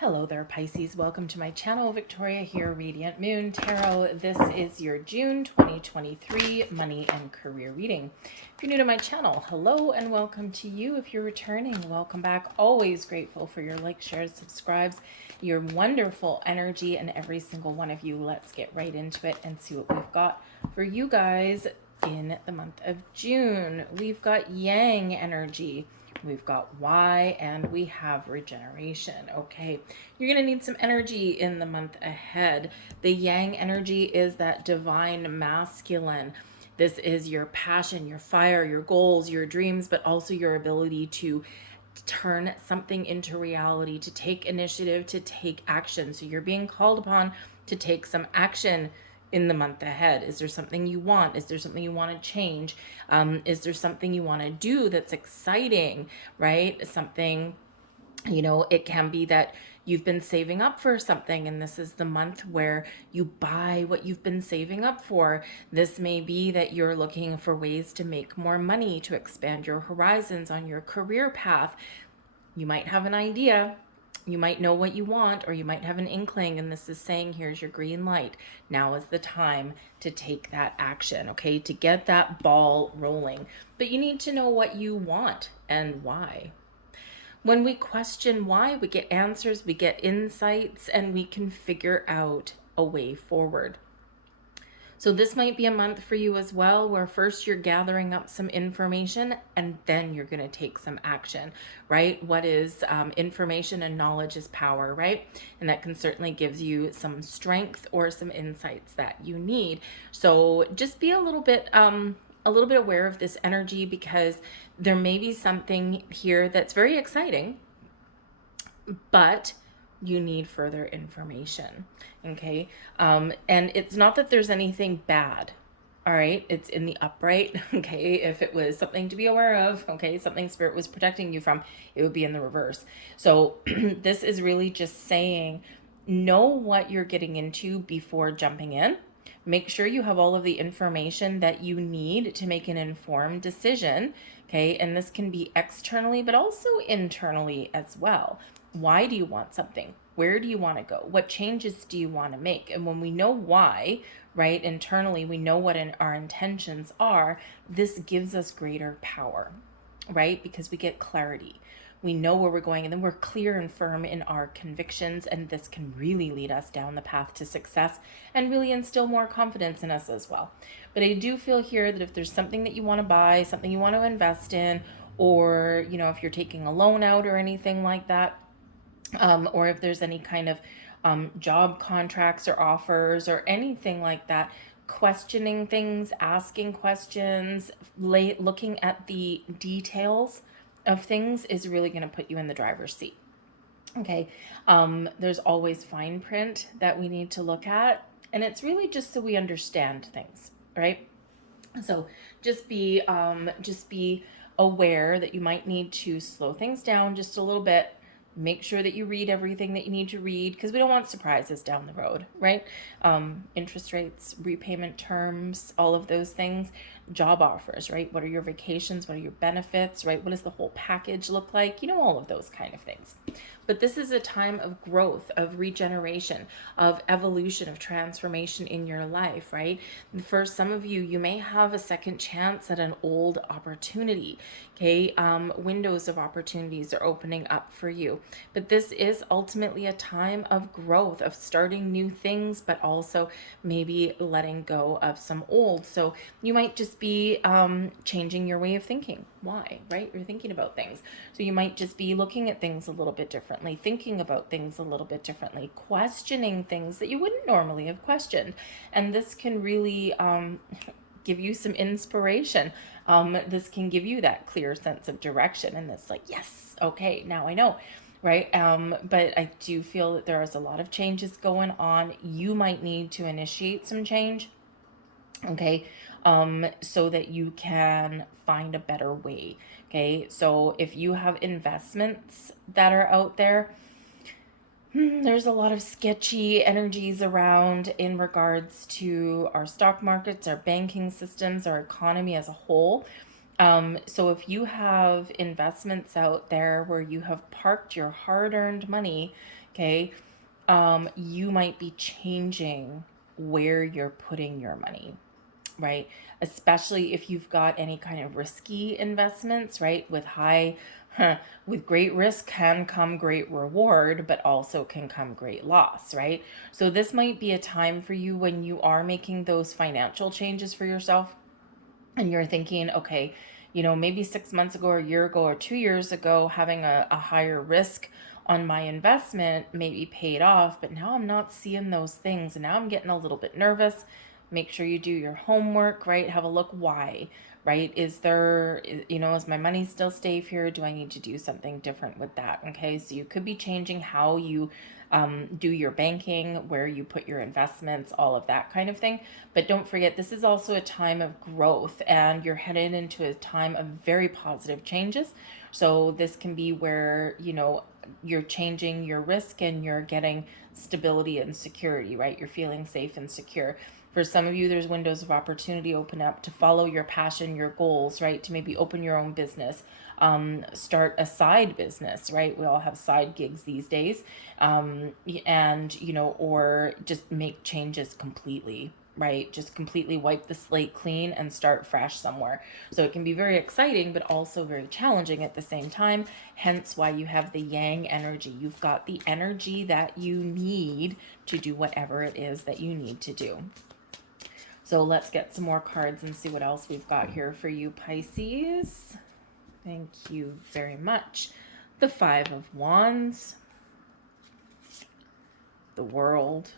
Hello there, Pisces. Welcome to my channel. Victoria here, Radiant Moon Tarot. This is your June 2023 money and career reading. If you're new to my channel, hello and welcome to you. If you're returning, welcome back. Always grateful for your likes, shares, subscribes, your wonderful energy, and every single one of you. Let's get right into it and see what we've got for you guys in the month of June. We've got Yang energy. We've got Y, and we have regeneration. Okay, you're going to need some energy in the month ahead. The Yang energy is that divine masculine. This is your passion, your fire, your goals, your dreams, but also your ability to turn something into reality, to take initiative, to take action. So you're being called upon to take some action in the month ahead. Is there something you want? Is there something you want to change? Is there something you want to do that's exciting, right? Something, it can be that you've been saving up for something and this is the month where you buy what you've been saving up for. This may be that you're looking for ways to make more money, to expand your horizons on your career path. You might have an idea. You might know what you want, or you might have an inkling, and this is saying, here's your green light. Now is the time to take that action, okay? To get that ball rolling. But you need to know what you want and why. When we question why, we get answers, we get insights, and we can figure out a way forward. So this might be a month for you as well, where first you're gathering up some information and then you're going to take some action, right? What is information and knowledge is power, right? And that can certainly give you some strength or some insights that you need. So just be a little bit aware of this energy, because there may be something here that's very exciting, but you need further information. Okay. And it's not that there's anything bad. All right. It's in the upright. Okay. If it was something to be aware of, okay, something spirit was protecting you from, it would be in the reverse. So this is really just saying, know what you're getting into before jumping in. Make sure you have all of the information that you need to make an informed decision. Okay. And this can be externally, but also internally as well. Why do you want something? Where do you want to go? What changes do you want to make? And when we know why, right, internally, we know what our intentions are, this gives us greater power, right? Because we get clarity. We know where we're going, and then we're clear and firm in our convictions, and this can really lead us down the path to success and really instill more confidence in us as well. But I do feel here that if there's something that you want to buy, something you want to invest in, or, if you're taking a loan out or anything like that, or if there's any kind of job contracts or offers or anything like that, questioning things, asking questions, looking at the details of things is really going to put you in the driver's seat. Okay. There's always fine print that we need to look at, and it's really just so we understand things, right? So just be aware that you might need to slow things down just a little bit. Make sure that you read everything that you need to read, because we don't want surprises down the road, right? Interest rates, repayment terms, all of those things, job offers, right? What are your vacations? What are your benefits, right? What does the whole package look like? All of those kind of things. But this is a time of growth, of regeneration, of evolution, of transformation in your life, right? And for some of you, you may have a second chance at an old opportunity, okay? Windows of opportunities are opening up for you. But this is ultimately a time of growth, of starting new things, but also maybe letting go of some old. So you might just be changing your way of thinking. Why, right? You're thinking about things. So you might just be looking at things a little bit differently, thinking about things a little bit differently, questioning things that you wouldn't normally have questioned. And this can really give you some inspiration. This can give you that clear sense of direction. And it's like, yes, okay, now I know. Right. But I do feel that there is a lot of changes going on. You might need to initiate some change. Okay. So that you can find a better way. Okay. So if you have investments that are out there, there's a lot of sketchy energies around in regards to our stock markets, our banking systems, our economy as a whole. So if you have investments out there where you have parked your hard-earned money, Okay. You might be changing where you're putting your money, right? Especially if you've got any kind of risky investments, right? With great risk can come great reward, but also can come great loss, right? So this might be a time for you when you are making those financial changes for yourself and you're thinking, okay, maybe 6 months ago or a year ago or 2 years ago, having a higher risk on my investment maybe paid off, but now I'm not seeing those things. And now I'm getting a little bit nervous. Make sure you do your homework, right? Have a look why, right? Is my money still safe here? Do I need to do something different with that? Okay, so you could be changing how you do your banking, where you put your investments, all of that kind of thing. But don't forget, this is also a time of growth and you're headed into a time of very positive changes. So this can be where, you're changing your risk and you're getting stability and security, right? You're feeling safe and secure. For some of you, there's windows of opportunity open up to follow your passion, your goals, right? To maybe open your own business, start a side business, right? We all have side gigs these days. Or just make changes completely, right? Just completely wipe the slate clean and start fresh somewhere. So it can be very exciting, but also very challenging at the same time. Hence why you have the yang energy. You've got the energy that you need to do whatever it is that you need to do. So let's get some more cards and see what else we've got here for you, Pisces. Thank you very much. The Five of Wands, the World,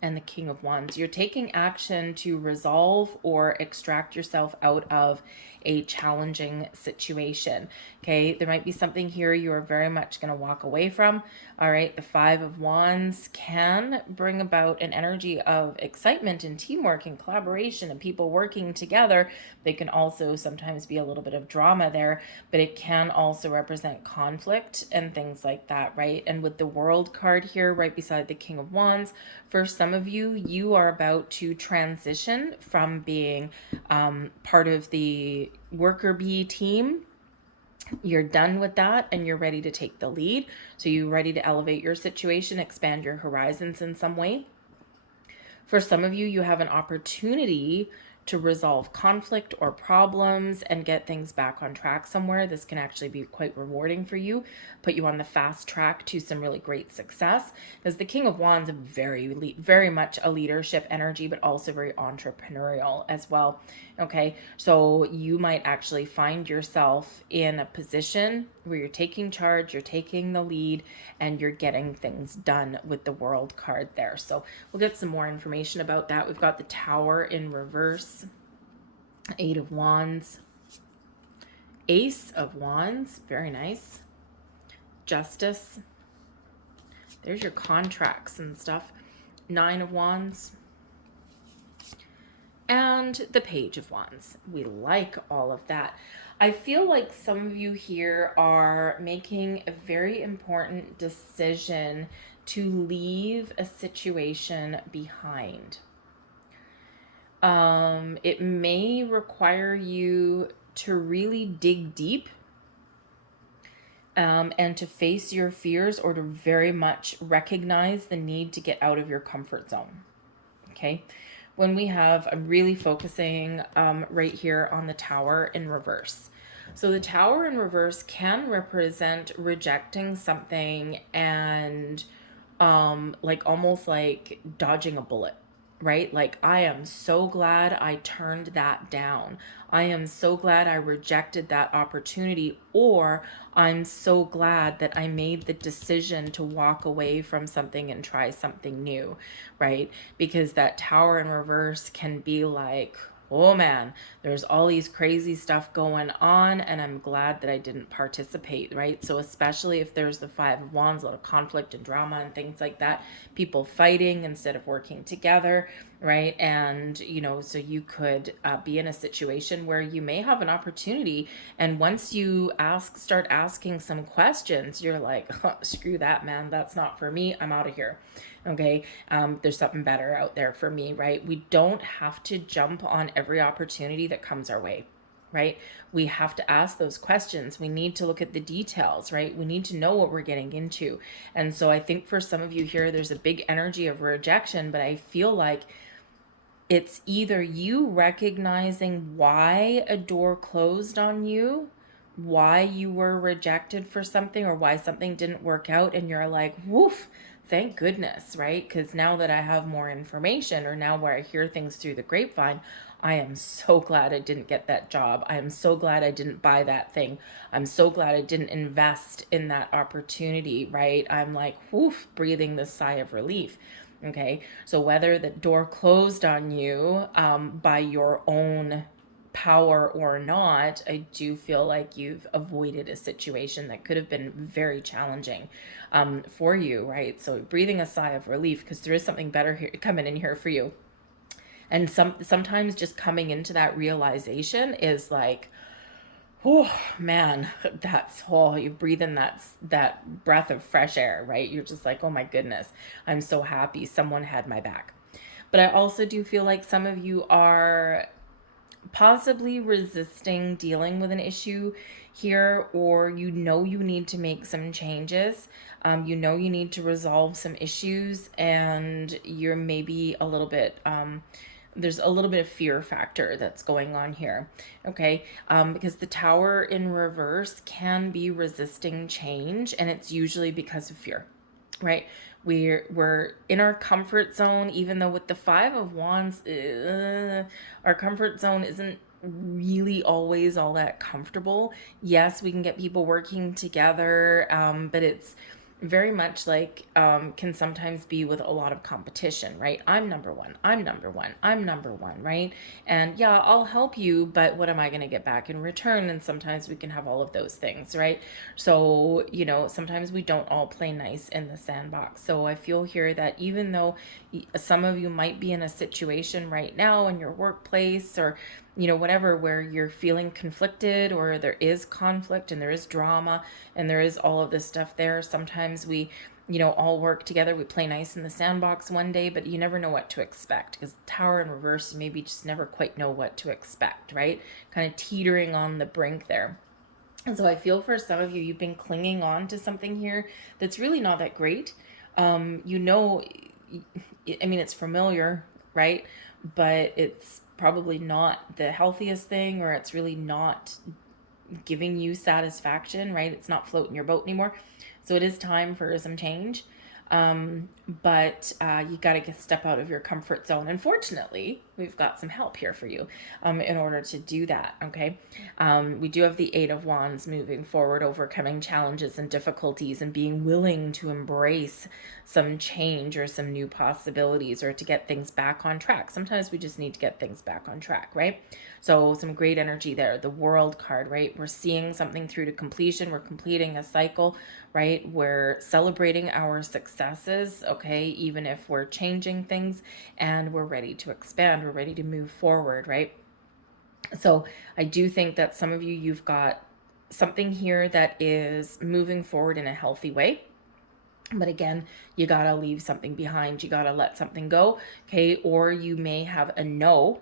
and the King of Wands. You're taking action to resolve or extract yourself out of a challenging situation. Okay, there might be something here you are very much going to walk away from. All right, the Five of Wands can bring about an energy of excitement and teamwork and collaboration and people working together. They can also sometimes be a little bit of drama there, but it can also represent conflict and things like that, right? And with the World card here right beside the King of Wands, for some of you, you are about to transition from being part of the worker bee team. You're done with that and you're ready to take the lead. So you're ready to elevate your situation, expand your horizons in some way. For some of you, you have an opportunity to resolve conflict or problems and get things back on track somewhere. This can actually be quite rewarding for you, put you on the fast track to some really great success. Because the King of Wands is very much a leadership energy, but also very entrepreneurial as well. Okay, so you might actually find yourself in a position where you're taking charge, you're taking the lead, and you're getting things done with the World card there. So we'll get some more information about that. We've got the Tower in reverse, Eight of Wands, Ace of Wands, very nice, Justice, there's your contracts and stuff, Nine of Wands, and the Page of Wands. We like all of that. I feel like some of you here are making a very important decision to leave a situation behind. It may require you to really dig deep and to face your fears, or to very much recognize the need to get out of your comfort zone. Okay. When we have, I'm really focusing right here on the Tower in reverse. So the Tower in reverse can represent rejecting something and almost like dodging a bullet, right? Like, I am so glad I turned that down. I am so glad I rejected that opportunity, or I'm so glad that I made the decision to walk away from something and try something new, right? Because that Tower in reverse can be like, oh man, there's all these crazy stuff going on and I'm glad that I didn't participate, right? So especially if there's the Five of Wands, a lot of conflict and drama and things like that, people fighting instead of working together, right? And, so you could be in a situation where you may have an opportunity, and once you start asking some questions, you're like, oh, screw that, man, that's not for me, I'm out of here. Okay, there's something better out there for me, right? We don't have to jump on every opportunity that comes our way. right? We have to ask those questions. We need to look at the details, right? We need to know what we're getting into. And so I think for some of you here, there's a big energy of rejection, but I feel like it's either you recognizing why a door closed on you, why you were rejected for something, or why something didn't work out, and you're like, woof, thank goodness, right? Because now that I have more information, or now where I hear things through the grapevine, I am so glad I didn't get that job. I am so glad I didn't buy that thing. I'm so glad I didn't invest in that opportunity, right? I'm like, woof, breathing this sigh of relief. Okay, so whether the door closed on you by your own power or not, I do feel like you've avoided a situation that could have been very challenging for you, right? So breathing a sigh of relief, because there is something better here coming in here for you. And sometimes just coming into that realization is like, oh man, you breathe in that breath of fresh air, right? You're just like, oh my goodness, I'm so happy someone had my back. But I also do feel like some of you are possibly resisting dealing with an issue here, or you need to make some changes. You need to resolve some issues, and you're maybe a little bit there's a little bit of fear factor that's going on here, okay? Because the Tower in reverse can be resisting change, and it's usually because of fear, right? We're in our comfort zone, even though with the Five of Wands, our comfort zone isn't really always all that comfortable. Yes, we can get people working together, but it's very much like can sometimes be with a lot of competition, right? I'm number one, I'm number one, I'm number one, right? And yeah, I'll help you, but what am I going to get back in return? And sometimes we can have all of those things, right? So, sometimes we don't all play nice in the sandbox. So I feel here that even though some of you might be in a situation right now in your workplace, or whatever, where you're feeling conflicted, or there is conflict and there is drama and there is all of this stuff there. Sometimes we, all work together. We play nice in the sandbox one day, but you never know what to expect, because Tower in reverse, maybe just never quite know what to expect, right? Kind of teetering on the brink there. And so I feel for some of you, you've been clinging on to something here that's really not that great. It's familiar, right? But it's probably not the healthiest thing, or it's really not giving you satisfaction, right? It's not floating your boat anymore. So it is time for some change. But you got to step out of your comfort zone. And fortunately, we've got some help here for you in order to do that, okay? We do have the Eight of Wands moving forward, overcoming challenges and difficulties and being willing to embrace some change or some new possibilities, or to get things back on track. Sometimes we just need to get things back on track, right? So some great energy there. The World card, right? We're seeing something through to completion. We're completing a cycle, right? We're celebrating our successes, okay? Even if we're changing things, and we're ready to expand. We're ready to move forward, right? So I do think that some of you, you've got something here that is moving forward in a healthy way. But again, you got to leave something behind. You got to let something go, okay? Or you may have a no,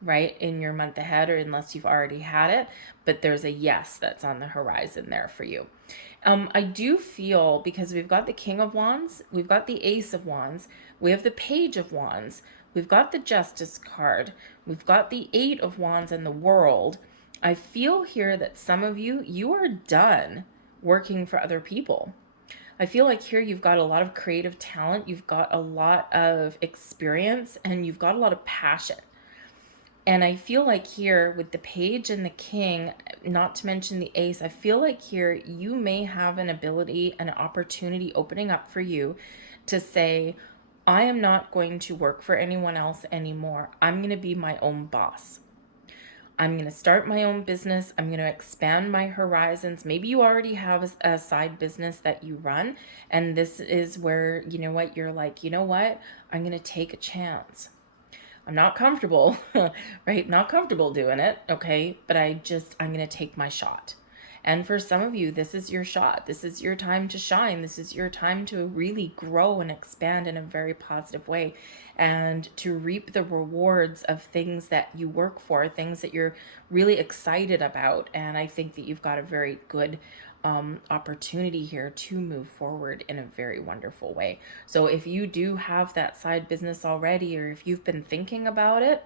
right, in your month ahead, or unless you've already had it, but there's a yes that's on the horizon there for you. I do feel, because we've got the King of Wands, we've got the Ace of Wands, we have the Page of Wands, we've got the Justice card, we've got the Eight of Wands and the World. I feel here that some of you, you are done working for other people. I feel like here you've got a lot of creative talent, you've got a lot of experience, and you've got a lot of passion. And I feel like here with the Page and the King, not to mention the Ace, I feel like here you may have an ability, an opportunity opening up for you to say, I am not going to work for anyone else anymore. I'm going to be my own boss. I'm going to start my own business. I'm going to expand my horizons. Maybe you already have a side business that you run, and this is where, you're like, I'm going to take a chance. I'm not comfortable, right? Not comfortable doing it, okay? But I'm going to take my shot. And for some of you, this is your shot. This is your time to shine. This is your time to really grow and expand in a very positive way, and to reap the rewards of things that you work for, things that you're really excited about. And I think that you've got a very good opportunity here to move forward in a very wonderful way. So if you do have that side business already, or if you've been thinking about it,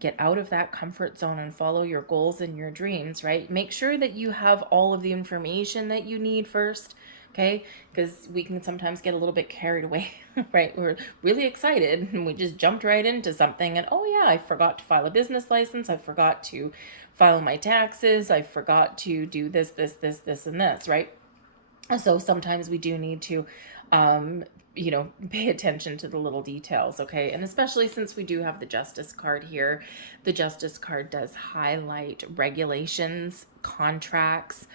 get out of that comfort zone and follow your goals and your dreams, right? Make sure that you have all of the information that you need first, okay? Because we can sometimes get a little bit carried away, right? We're really excited and we just jumped right into something, and oh yeah, I forgot to file a business license. I forgot to file my taxes. I forgot to do this, and this, right? So sometimes we do need to pay attention to the little details, okay? And especially since we do have the Justice card here, the Justice card does highlight regulations, contracts,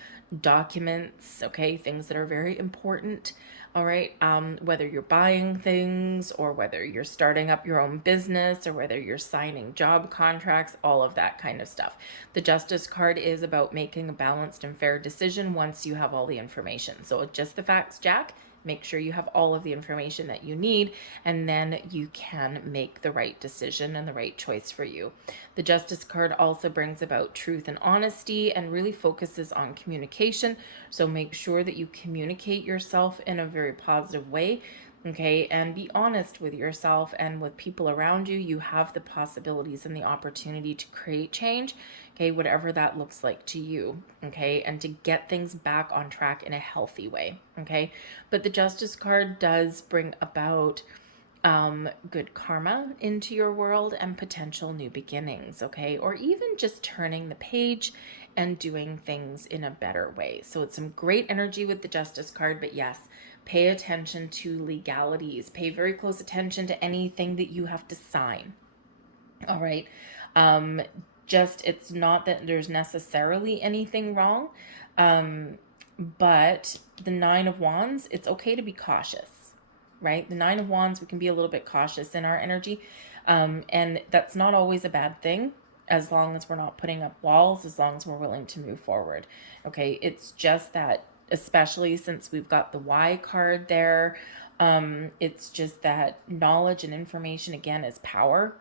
documents, okay? Things that are very important, all right? Whether you're buying things, or whether you're starting up your own business, or whether you're signing job contracts, all of that kind of stuff. The Justice card is about making a balanced and fair decision once you have all the information. So just the facts, Jack. Make sure you have all of the information that you need, and then you can make the right decision and the right choice for you. The Justice card also brings about truth and honesty, and really focuses on communication. So make sure that you communicate yourself in a very positive way, okay? And be honest with yourself and with people around you. You have the possibilities and the opportunity to create change, okay? Whatever that looks like to you, okay? And to get things back on track in a healthy way, okay? But the Justice card does bring about good karma into your world and potential new beginnings, okay? Or even just turning the page and doing things in a better way. So it's some great energy with the Justice card, but yes, pay attention to legalities. Pay very close attention to anything that you have to sign, all right? It's not that there's necessarily anything wrong, but the Nine of Wands, it's okay to be cautious, right? The Nine of Wands, we can be a little bit cautious in our energy. And that's not always a bad thing, as long as we're not putting up walls, as long as we're willing to move forward. Okay. It's just that, especially since we've got the Y card there, it's just that knowledge and information, again, is power,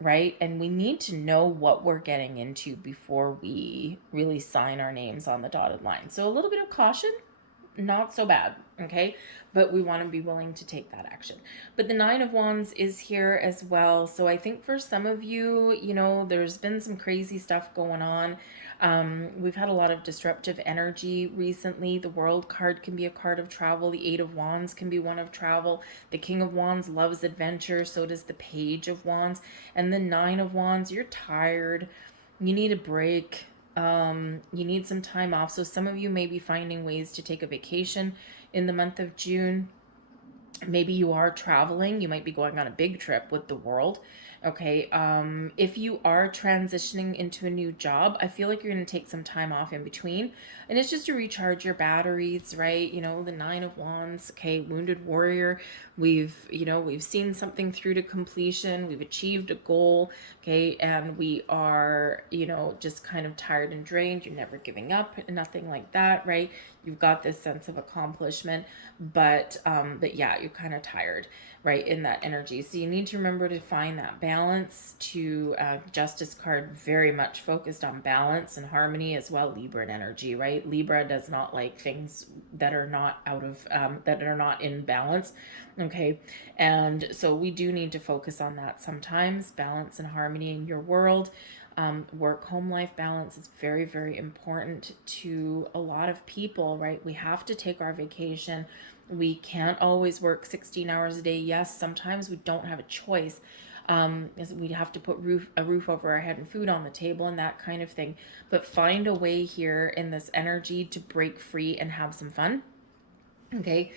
right? And we need to know what we're getting into before we really sign our names on the dotted line. So a little bit of caution, not so bad, okay? But we want to be willing to take that action. But the Nine of Wands is here as well. So I think for some of you, there's been some crazy stuff going on. We've had a lot of disruptive energy recently. The World card can be a card of travel. The Eight of Wands can be one of travel. The King of Wands loves adventure. So does the Page of Wands. And the Nine of Wands, you're tired. You need a break. You need some time off. So some of you may be finding ways to take a vacation in the month of June. Maybe you are traveling. You might be going on a big trip with the World. Okay. If you are transitioning into a new job, I feel like you're going to take some time off in between, and it's just to recharge your batteries, right? The Nine of Wands, okay, wounded warrior. We've seen something through to completion. We've achieved a goal, okay, and we are, just kind of tired and drained. You're never giving up, nothing like that, right? You've got this sense of accomplishment, but yeah, you're kind of tired, right, in that energy. So you need to remember to find that balance. To Justice card, very much focused on balance and harmony as well. Libra energy, right? Libra does not like things that are not that are not in balance, okay? And so we do need to focus on that sometimes. Balance and harmony in your world. Work-home life balance is very, very important to a lot of people, right? We have to take our vacation. We can't always work 16 hours a day. Yes, sometimes we don't have a choice. We have to put a roof over our head and food on the table and that kind of thing. But find a way here in this energy to break free and have some fun. Okay.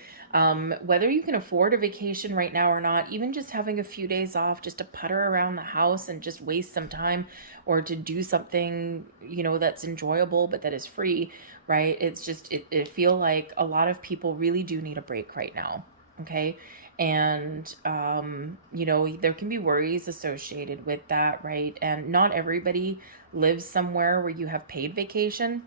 Whether you can afford a vacation right now or not, even just having a few days off, just to putter around the house and just waste some time, or to do something, that's enjoyable, but that is free, right? It's just, it feel like a lot of people really do need a break right now. Okay. And, you know, there can be worries associated with that, right? And not everybody lives somewhere where you have paid vacation.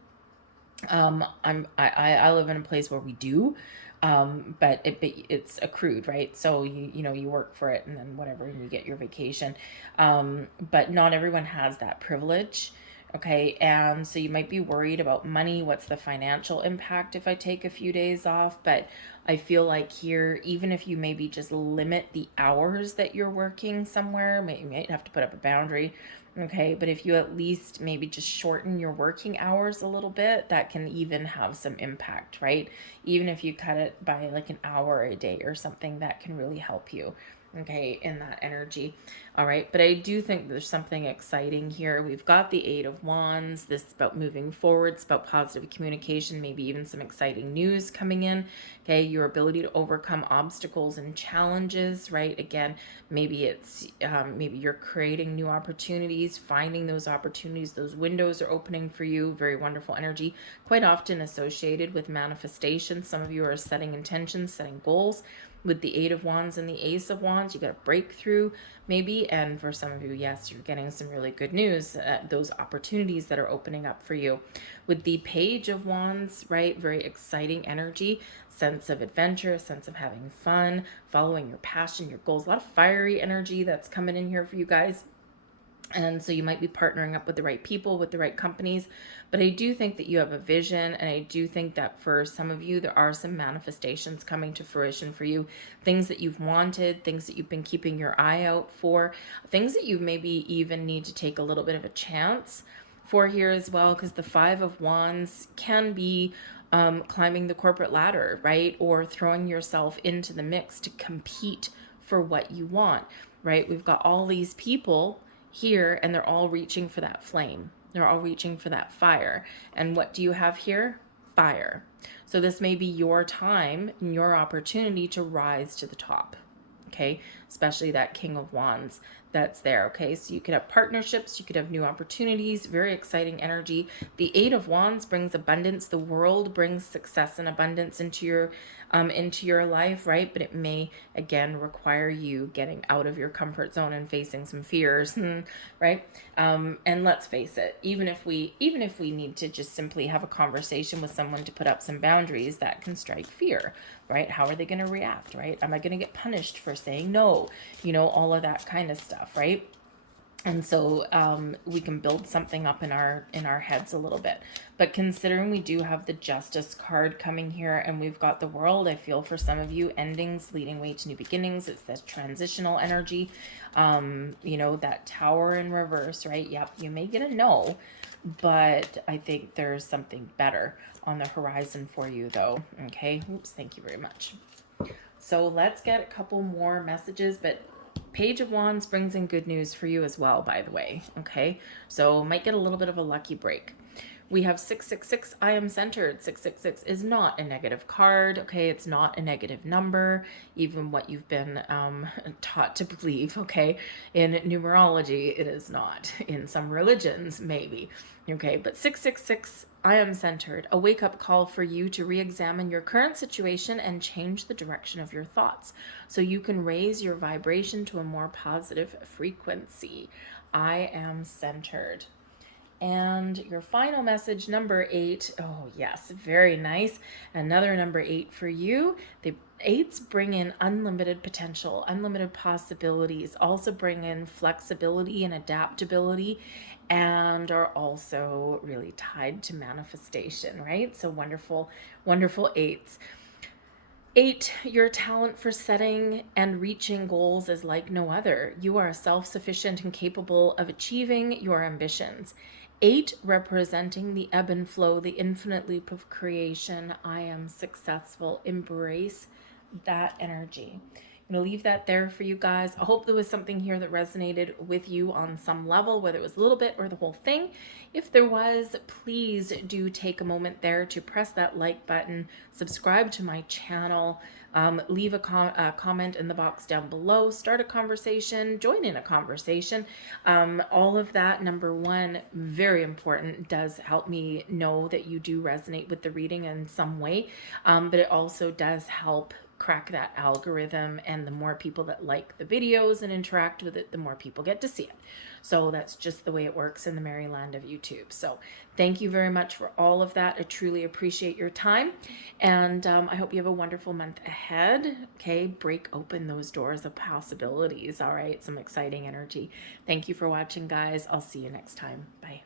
I live in a place where we do, but it's accrued, right? So you know, you work for it and then whatever, and you get your vacation. But not everyone has that privilege. Okay, and so you might be worried about money. What's the financial impact if I take a few days off? But I feel like here, even if you maybe just limit the hours that you're working somewhere, you might have to put up a boundary. Okay, but if you at least maybe just shorten your working hours a little bit, that can even have some impact, right? Even if you cut it by like an hour a day or something, that can really help you, okay, in that energy. All right, but I do think there's something exciting here. We've got the Eight of Wands. This is about moving forward. It's about positive communication, maybe even some exciting news coming in. Okay, your ability to overcome obstacles and challenges, right? Again, maybe it's maybe you're creating new opportunities, finding those opportunities, those windows are opening for you. Very wonderful energy, quite often associated with manifestation. Some of you are setting intentions, setting goals. With the Eight of Wands and the Ace of Wands, you got a breakthrough maybe, and for some of you, yes, you're getting some really good news, those opportunities that are opening up for you. With the Page of Wands, right, very exciting energy, sense of adventure, sense of having fun, following your passion, your goals, a lot of fiery energy that's coming in here for you guys. And so you might be partnering up with the right people, with the right companies. But I do think that you have a vision. And I do think that for some of you, there are some manifestations coming to fruition for you. Things that you've wanted, things that you've been keeping your eye out for, things that you maybe even need to take a little bit of a chance for here as well. Because the Five of Wands can be climbing the corporate ladder, right? Or throwing yourself into the mix to compete for what you want, right? We've got all these people here and they're all reaching for that flame. They're all reaching for that fire. And what do you have here? Fire. So this may be your time and your opportunity to rise to the top. Okay, especially that King of Wands that's there. Okay, so you could have partnerships, you could have new opportunities, very exciting energy. The Eight of Wands brings abundance. The world brings success and abundance into your life, right? But it may again require you getting out of your comfort zone and facing some fears, right? And let's face it, even if we need to just simply have a conversation with someone to put up some boundaries, that can strike fear, right? How are they going to react, right? Am I going to get punished for saying no? You know, all of that kind of stuff, right? And so we can build something up in our heads a little bit. But considering we do have the Justice card coming here and we've got the World, I feel for some of you, endings leading way to new beginnings. It's this transitional energy. You know, that Tower in reverse, right? Yep, you may get a no, but I think there's something better on the horizon for you though. Okay, oops, thank you very much. So let's get a couple more messages, but Page of Wands brings in good news for you as well, by the way. Okay, so might get a little bit of a lucky break. We have 666, I am centered. 666 is not a negative card, okay? It's not a negative number, even what you've been taught to believe, okay? In numerology, it is not. In some religions, maybe, okay? But 666, I am centered. A wake-up call for you to re-examine your current situation and change the direction of your thoughts so you can raise your vibration to a more positive frequency. I am centered. And your final message, number 8. Oh, yes, very nice. Another number 8 for you. The 8s bring in unlimited potential, unlimited possibilities, also bring in flexibility and adaptability, and are also really tied to manifestation, right? So wonderful, wonderful 8s. 8, your talent for setting and reaching goals is like no other. You are self-sufficient and capable of achieving your ambitions. 8, representing the ebb and flow, the infinite loop of creation. I am successful. Embrace that energy. I'm going to leave that there for you guys. I hope there was something here that resonated with you on some level, whether it was a little bit or the whole thing. If there was, please do take a moment there to press that like button, subscribe to my channel, leave a comment in the box down below, start a conversation, join in a conversation. All of that, number one, very important, does help me know that you do resonate with the reading in some way, but it also does help crack that algorithm, and the more people that like the videos and interact with it, the more people get to see it. So that's just the way it works in the merry land of YouTube. So thank you very much for all of that. I truly appreciate your time, and I hope you have a wonderful month ahead. Okay, break open those doors of possibilities. All right, some exciting energy. Thank you for watching, guys. I'll see you next time. Bye.